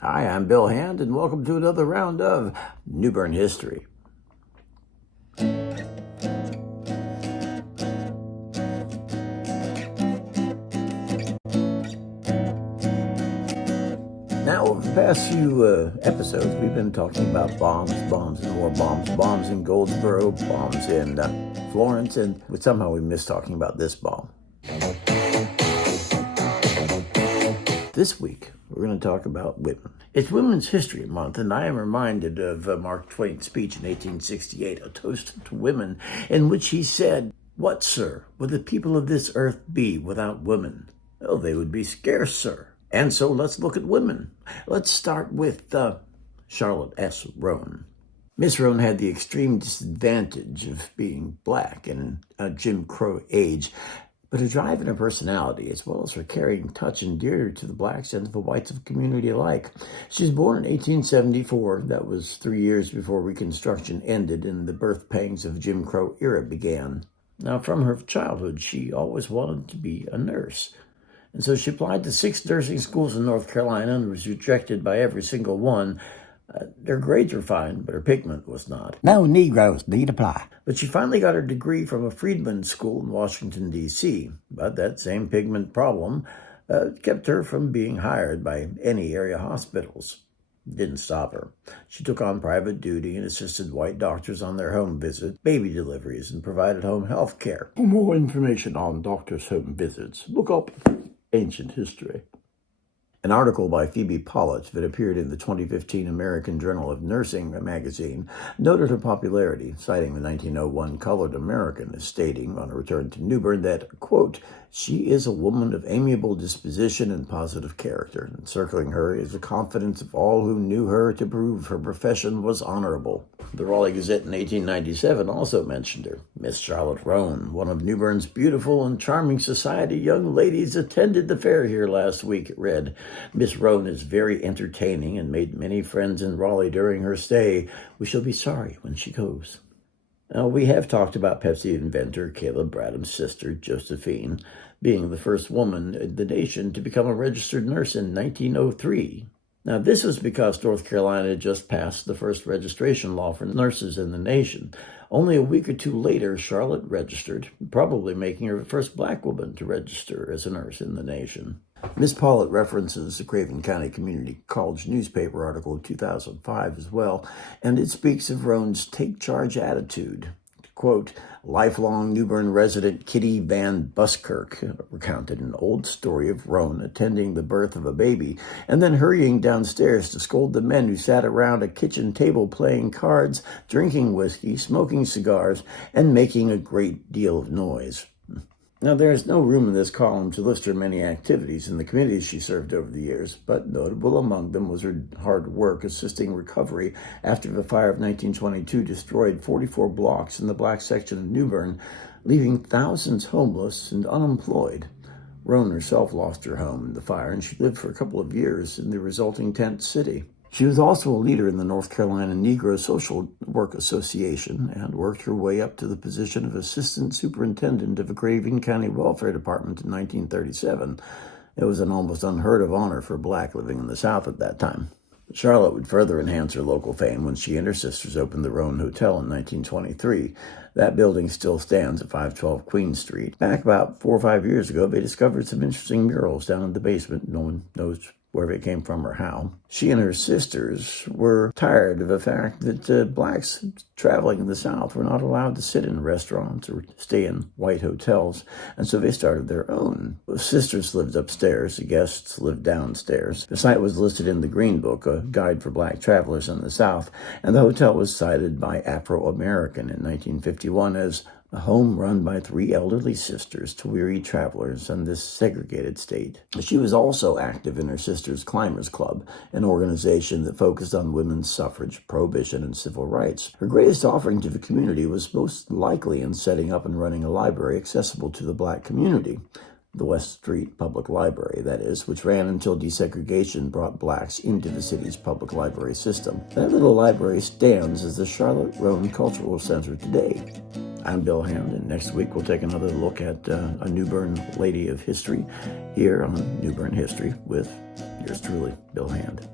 Hi, I'm Bill Hand, and welcome to another round of New Bern History. Now, over the past few episodes, we've been talking about bombs and more bombs in Goldsboro, bombs in Florence, and somehow we missed talking about this bomb. This week, we're going to talk about women. It's Women's History Month, and I am reminded of Mark Twain's speech in 1868, A Toast to Women, in which he said, "What, sir, would the people of this earth be without women? Oh, they would be scarce, sir." And so let's look at women. Let's start with Charlotte S. Rhone. Miss Rhone had the extreme disadvantage of being black in a Jim Crow age, but her drive and her personality, as well as her caring touch, endeared her to the blacks and to the whites of the community alike. She was born in 1874. That was 3 years before Reconstruction ended and the birth pangs of Jim Crow era began. Now, from her childhood, she always wanted to be a nurse. And so she applied to 6 nursing schools in North Carolina and was rejected by every single one. Her grades were fine, but her pigment was not. No Negroes need apply. But she finally got her degree from a freedmen's school in Washington, D.C. But that same pigment problem kept her from being hired by any area hospitals. Didn't stop her. She took on private duty and assisted white doctors on their home visits, baby deliveries, and provided home health care. For more information on doctors' home visits, look up Ancient History. An article by Phoebe Pollitt that appeared in the 2015 American Journal of Nursing magazine noted her popularity, citing the 1901 Colored American as stating on a return to New Bern that, quote, "She is a woman of amiable disposition and positive character. Encircling her is the confidence of all who knew her to prove her profession was honorable." The Raleigh Gazette in 1897 also mentioned her. Miss Charlotte Rhone, one of New Bern's beautiful and charming society young ladies, attended the fair here last week, it read. "Miss Rhone is very entertaining and made many friends in Raleigh during her stay. We shall be sorry when she goes." Now, we have talked about Pepsi inventor Caleb Bradham's sister, Josephine, being the first woman in the nation to become a registered nurse in 1903. Now, this was because North Carolina had just passed the first registration law for nurses in the nation. Only a week or two later, Charlotte registered, probably making her the first black woman to register as a nurse in the nation. Ms. Pollitt references the Craven County Community College newspaper article of 2005 as well, and it speaks of Rhone's take-charge attitude. Quote, "Lifelong New Bern resident Kitty Van Buskirk recounted an old story of Rhone attending the birth of a baby and then hurrying downstairs to scold the men who sat around a kitchen table playing cards, drinking whiskey, smoking cigars, and making a great deal of noise." Now, there is no room in this column to list her many activities in the communities she served over the years, but notable among them was her hard work assisting recovery after the fire of 1922 destroyed 44 blocks in the black section of New Bern, leaving thousands homeless and unemployed. Rhone herself lost her home in the fire, and she lived for a couple of years in the resulting tent city. She was also a leader in the North Carolina Negro Social Work Association and worked her way up to the position of assistant superintendent of a Craven County Welfare Department in 1937. It was an almost unheard of honor for a black living in the South at that time. Charlotte would further enhance her local fame when she and her sisters opened the Rhone Hotel in 1923. That building still stands at 512 Queen Street. Back about 4 or 5 years ago, they discovered some interesting murals down in the basement. No one knows where they came from or how. She and her sisters were tired of the fact that blacks traveling in the South were not allowed to sit in restaurants or stay in white hotels, and so they started their own. The sisters lived upstairs, the guests lived downstairs. The site was listed in the Green Book, a guide for black travelers in the South, and the hotel was cited by Afro-American in 1951 as a home run by 3 elderly sisters to weary travelers in this segregated state. She was also active in her sister's Climbers Club, an organization that focused on women's suffrage, prohibition, and civil rights. Her greatest offering to the community was most likely in setting up and running a library accessible to the black community. The West Street Public Library, that is, which ran until desegregation brought blacks into the city's public library system. That little library stands as the Charlotte Rhone Cultural Center today. I'm Bill Hand, and next week we'll take another look at a New Bern lady of history here on New Bern History with yours truly, Bill Hand.